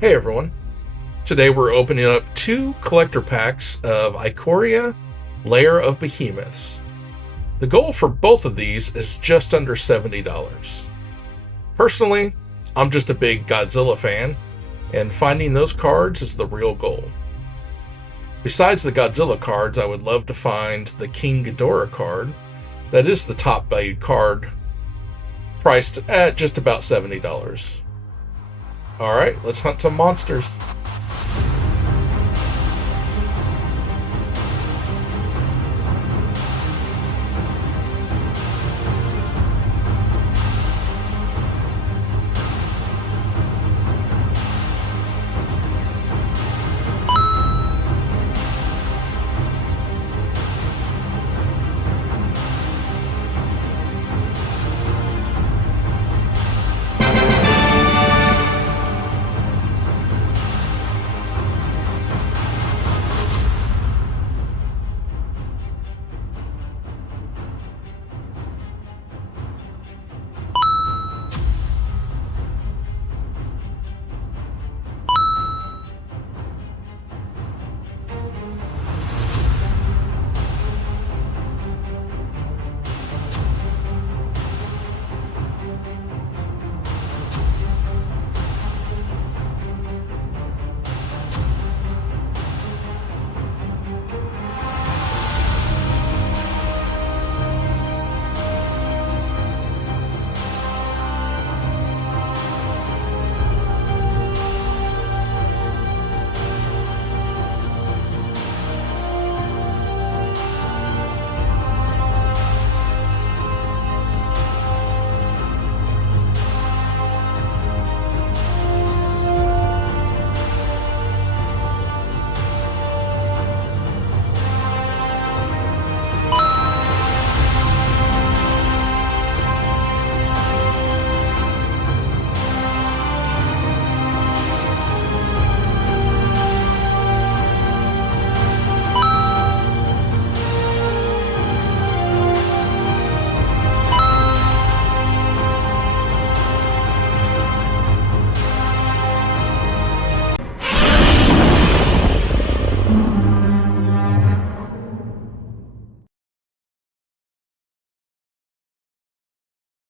Hey everyone. Today we're opening up two collector packs of Ikoria, Lair of Behemoths. The goal for both of these is just under $70. Personally, I'm just a big Godzilla fan, and finding those cards is the real goal. Besides the Godzilla cards, I would love to find the King Ghidorah card. That is the top valued card, priced at just about $70. Alright, let's hunt some monsters.